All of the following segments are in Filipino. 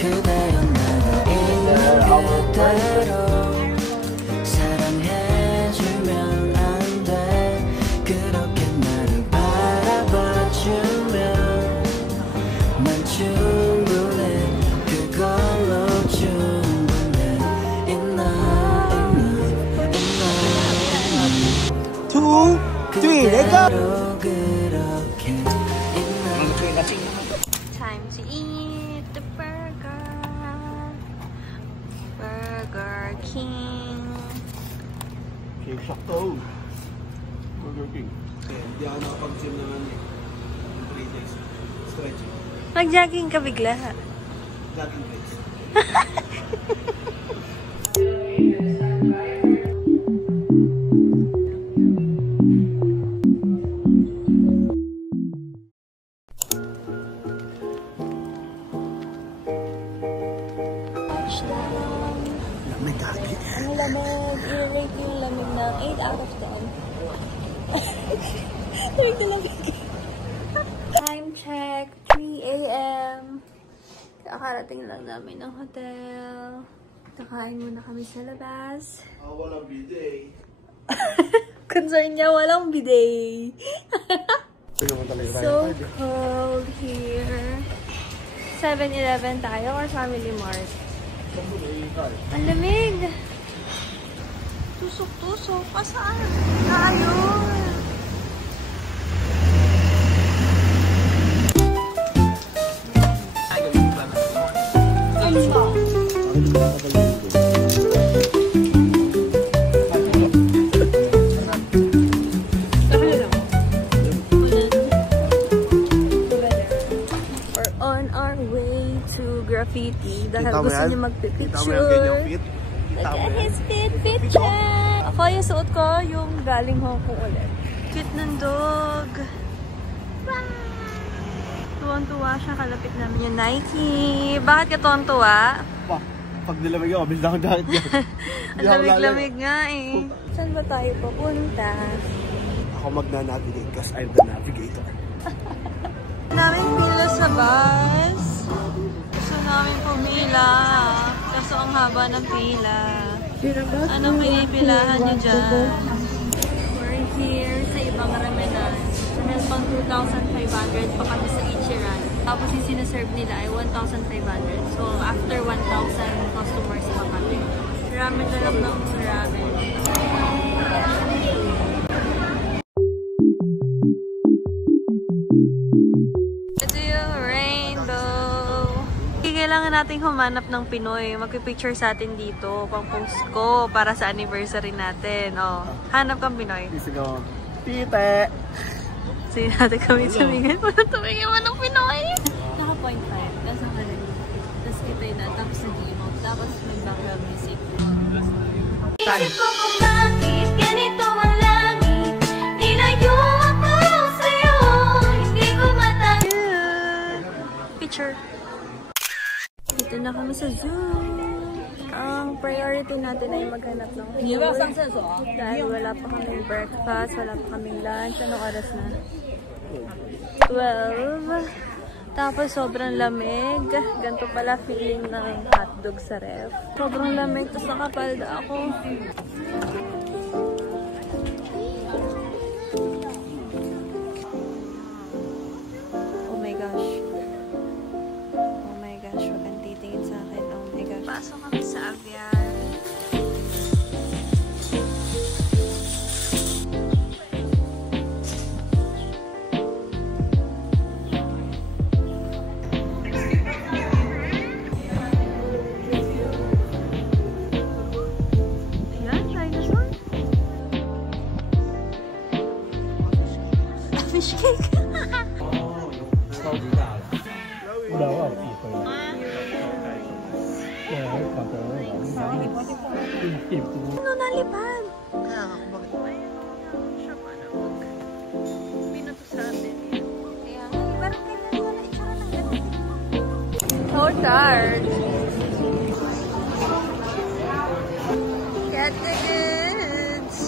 그대로 나가 있는 그대로 사랑해주면 안 돼. 그렇게 나를 바라봐주면 난 충분해. 그걸로 충분해. Enough. 2, 3, let's go! Time to eat the burger. Burger King. King Sakto. Burger King. Hindi ako nakapag-gym naman eh. 3 days. Stretching. Mag-jogging ka bigla. Jogging place. Lamig kaki. Ang lamig. I-rate yung lamig ng 8 out of 10. Lamig na lamig. Time check. 3 a.m. Kakarating lang namin ng hotel. Kakain muna kami sa labas. Walang bidet. Concern niya, walang bidet. So cold here. 7-Eleven tayo or Family Mart? Ang lamig! Tusok-tusok. Pasaan? Ayun! We're on our way to graffiti dahil gusto niya magpipicture. Look at his fit picture! Ako yung suot ko, yung galing Hong Kong ulit. Cute ng dog! Wow! Tuwang-tuwa siya, kalapit namin yung Nike. Bakit ka tuwang-tuwa? Pag nilamig ako, bilang akong jacket yan. Ang lamig-lamig nga eh. Saan ba tayo papunta? Ako magna-navigate kasi I'm the navigator. Namin pila sa bus. Gusto namin pumila. Kaso ang haba ng pila. Anong pinipilahan niyo dyan? We're here sa ibang ramenan. Meron pang 2,500 pa kami sa Ichiran. Tapos yung sinaserve nila ay 1,500. So after 1,000 customers pa kami. Ramen na lang ng ramen. Kailangan nating humanap ng Pinoy. Magpipicture sa atin dito. Pang-post ko para sa anniversary natin. Oh, hanap kang Pinoy. Isigaw. Tite! Sige natin kami tumingin. Wala tumingin mo ng Pinoy. Naka 0.5. Tapos nakalagay. Tapos kita yun na. Tapos nag-emote. Tapos may background music. Isip ko kung bakit ganito ang langit. Nilayo ako sa'yo. Hindi ko matangin. Picture. Dito na kami sa zoo. Ang priority natin ay maghanap ng food. Dahil wala pa kaming breakfast, wala pa kaming lunch. Anong oras na? 12. Tapos sobrang lamig. Ganito pala feeling ng hotdog sa ref. Sobrang lamig. Tapos nakapalda ako. Oh my gosh. Huwag kang titingin sa akin. Oh my gosh. Pasok kami sa Avian. Ayan, dinosaur. Fish cake. Ano nalipad? Bakit? Siya pa na wag. Binato sa atin. Kaya nga, parang ganyan wala itsura ng ganyan. So tired. Get the goods.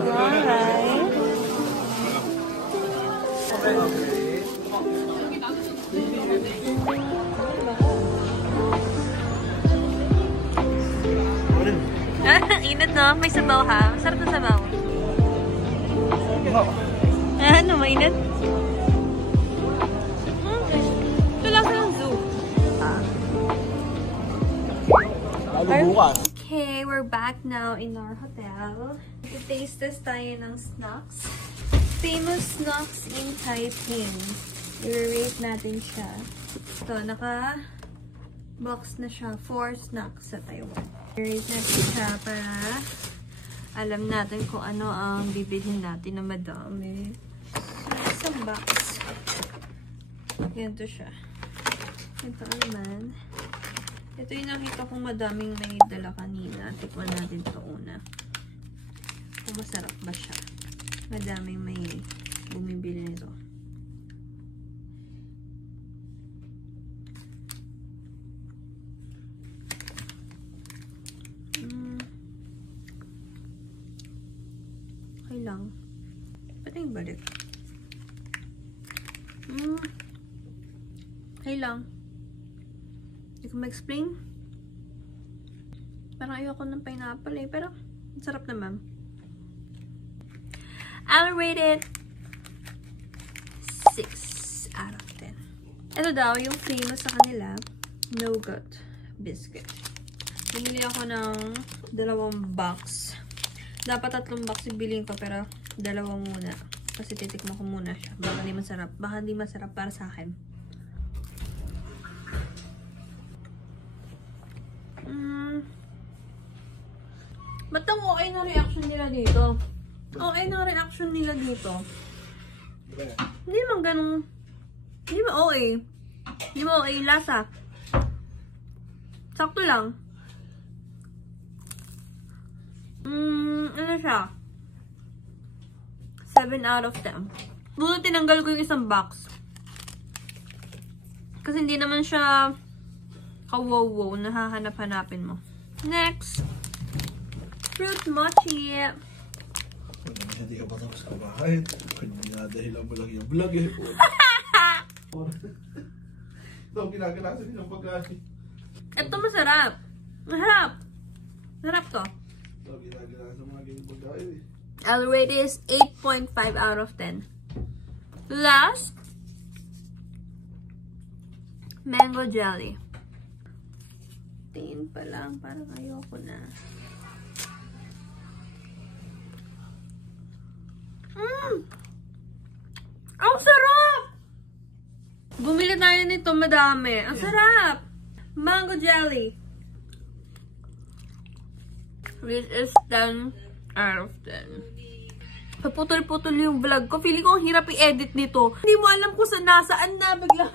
Alright. no? May sabaw ha? Masarap na sabaw. Ano, mainit? Ito lang ng zoo. Okay, we're back now in our hotel. Taste test tayo ng snacks. Famous snacks in Taiping. I-rate natin siya. Ito, naka-box na siya. 4 snacks sa Taiwan. I-rate natin siya para alam natin kung ano ang bibilhin natin na madami. Isang box. Ganito siya. Ito naman. Ito yung nakita kong madaming naidala kanina. Tikman natin ito una. Kung masarap ba siya. Madaming may bumibili nito. Okay lang. Ba't yung balik? Okay lang. Hindi ko ma-explain. Parang ayoko ng pineapple eh. Pero, ang sarap naman. I'll rate it 6 out of 10. Ito daw, yung famous sa kanila, nougat biscuit. Bumili ako ng 2 box. Dapat 3 box ibilin ko, pero 2 muna. Kasi titikman ko muna siya. Baka hindi masarap. Baka hindi masarap para sa akin. Ba't ang okay na reaction nila dito? Okay na reaction nila dito. Hindi naman ganun. Hindi ba okay? Hindi ba okay? Lasa. Sakto lang. Ano siya? 7 out of 10. Buti tinanggal ko yung isang box. Kasi hindi naman siya kawaw-wow na hahanap-hanapin mo. Next. Fruit mochi. Hindi ka ba tapos kumain? Dinadahilan mo lang yung vlog eh. Ito ang ginaganasan nilang pagkain. Ito masarap. Masarap. Masarap to. Ito ang ginaganasan mga ganyan pagkain eh. I'll rate this 8.5 out of 10. Last. Mango jelly. Tingin pa lang. Parang ayoko na. Ang sarap! Bumili tayo nito madami. Ang sarap! Mango jelly. This is 10 out of 10. Paputol-putol yung vlog ko. Feeling ko ang hirap i-edit nito. Hindi mo alam kung nasaan na. Bigla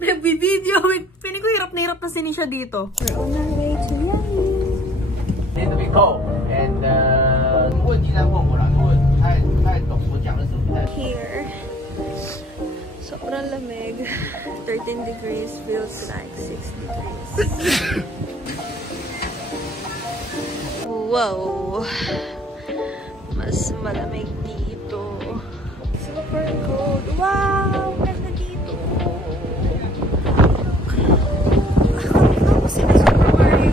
may video. Feeling ko hirap na sinisya dito. We're on our way to Yummy. It's a bit cold, and 问题再问我了，如果太懂我讲的什么， Here. Sobrang lamig. 13 degrees feels like 6 degrees. Wow! Mas malamig dito. Super cold. Wow! Ganda dito. Ako sila Super Mario.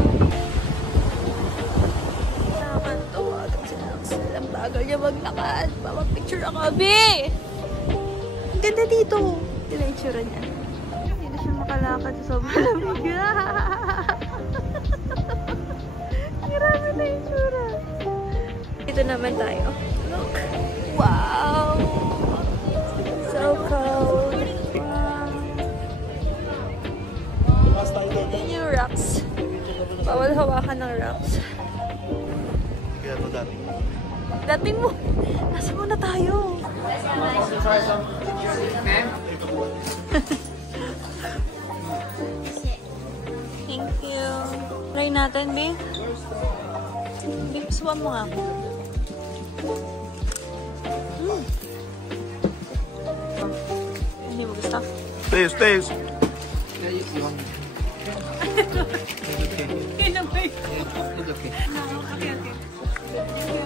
Nakakatawagan sila. Silang bagal niya maglakad. Picture ako, Abi! Ang ganda dito. Ito na itsura niya. Hindi na siya makalakad sa sobrang lamig. Grabe na itsura. Dito naman tayo. Look. Wow! So cold. Wow. Yan yung rocks. Bawal hawakan ng rocks. Kaya ito dati. Dating mo. Nasa muna tayo. Thank you. Try natin, babe. Babe, suwan mo nga ako. Hindi mo gusto? Taste, taste. Kinabay. okay. Okay.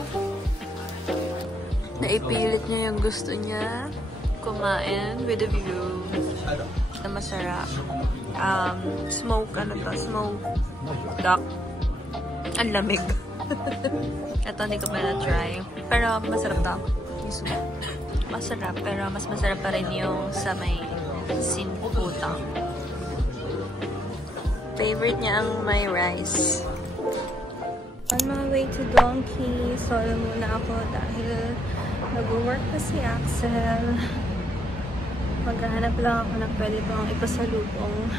Naipilit niya yung gusto niya kumain with a view na masarap. Smoke duck. Ang lamig. Ito, hindi ko pa na-try. Pero masarap daw. Masarap, pero mas masarap pa rin yung sa may sinputang. Favorite niya ang may rice. On my way to Donkey, solo muna ako dahil nag-work pa si Axel. Maghahanap lang ako ng pwede pang ipasalubong.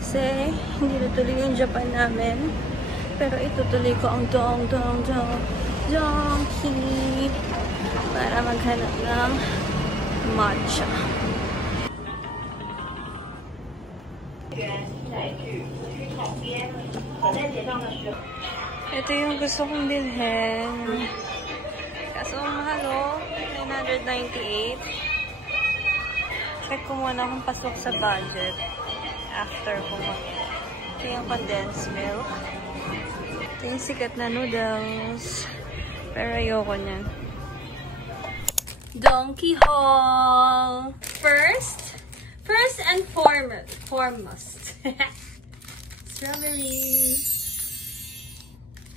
Kasi hindi natuloy yung Japan namin. Pero itutuloy ko ang Donkey para maghanap ng matcha. Ito yung gusto kong bilhin. Kaso mahal oh, 998. Check ko muna kung pasok sa budget after ko mag-ito. Ito yung condensed milk. Ito yung sikat na noodles. Pero ayoko niyan. Donkey haul! First and foremost. Strawberries.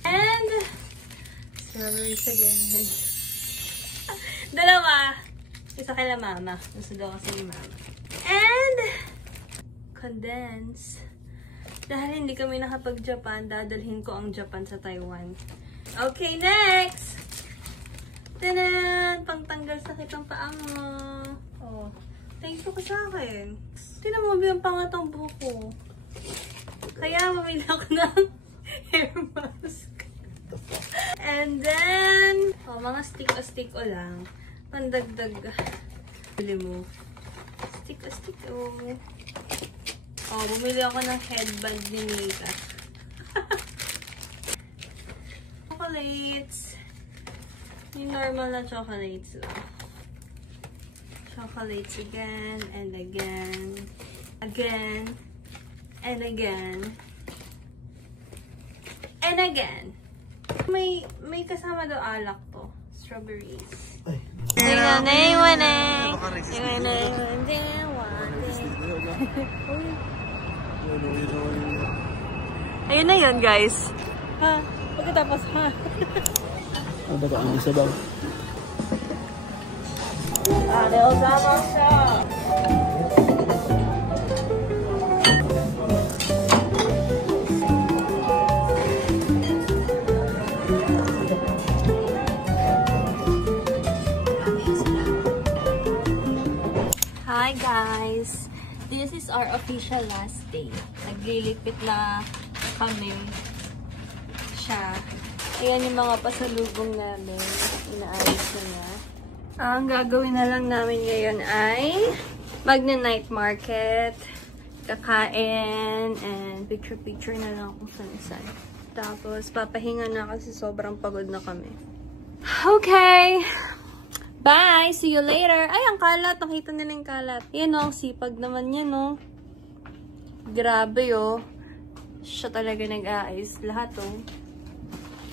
And strawberries again. Dalawa. Isa kay la mama. Gusto daw kasi ni mama. And condensed. Dahil hindi kami nakapag-Japan, dadalhin ko ang Japan sa Taiwan. Okay, next! Tanan! Pangtanggal sakit ang paa mo. Oh. Thank you ka sa akin. Tinan mo ba yung pangatang buhok ko? Kaya mamili ako ng hair mask. And then, oh, mga stick-o lang. Pandagdag. Bili mo. Stick-o. Oh, bumili ako ng headband ni Mika. Chocolates. Yung normal na chocolates lang. Chocolates again and again. Again. And again. And again. May kasama daw alak to. Strawberries. Ayun na yun, guys. Ha? Pagkatapos, ha? Ano ba ang isa daw? Hi guys! This is our official last day. Nagliligpit na kami siya. Ayan yung mga pasalubong namin. Inaayos na niya. Ang gagawin na lang namin ngayon ay magna-night market, kakain, and picture-picture na lang kung saan-saan. Tapos, papahinga na kasi sobrang pagod na kami. Okay! Bye! See you later! Ay, ang kalat! Nakita nila yung kalat. Yan o, sipag naman yan o. Grabe o. Siya talaga nag-aayos lahat o.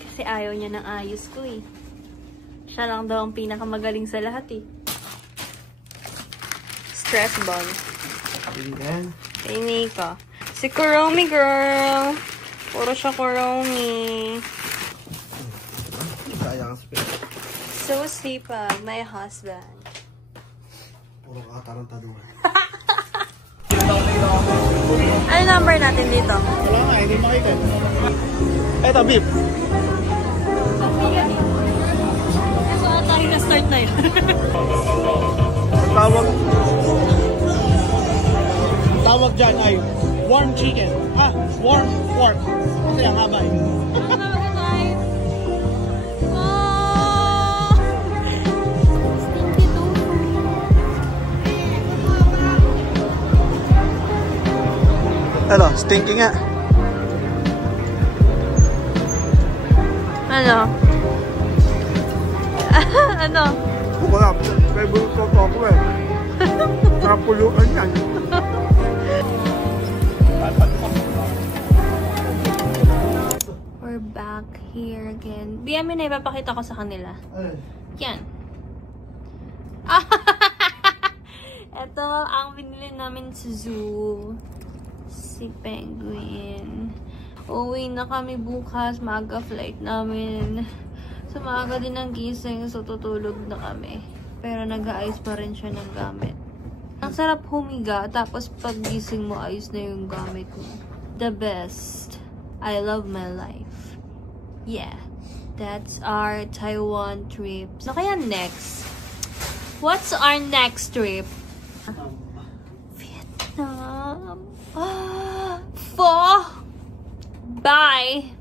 Kasi ayaw niya ng ayos ko eh. Siya lang daw ang pinakamagaling sa lahat eh. Stress ball. Kay Nika. Si Kuromi girl. Puro siya Kuromi. Kaya ka So sipag, my husband. puro katarantaduhan. Ano number natin dito? Wala nga, hindi makita. Eto, beef. So, tayo na-start na yun. Tawag dyan ay warm chicken. Warm pork. Kasi ang habay. Ano, stinky nga. Ano? Ano? Bukalap, favorite ko ako eh. Napuluan yan. We're back here again. BM na ipapakita ko sa kanila. Yan. Ito ang binili namin sa zoo. Si Penguin. Uwi na kami bukas. Maaga flight namin. So, maaga din ang gising. So, tutulog na kami. Pero nag-aayos pa rin siya ng gamit. Ang sarap humiga. Tapos, pag gising mo, ayos na yung gamit mo. The best. I love my life. Yeah. That's our Taiwan trip. So, kaya next? What's our next trip? Vietnam. Bye.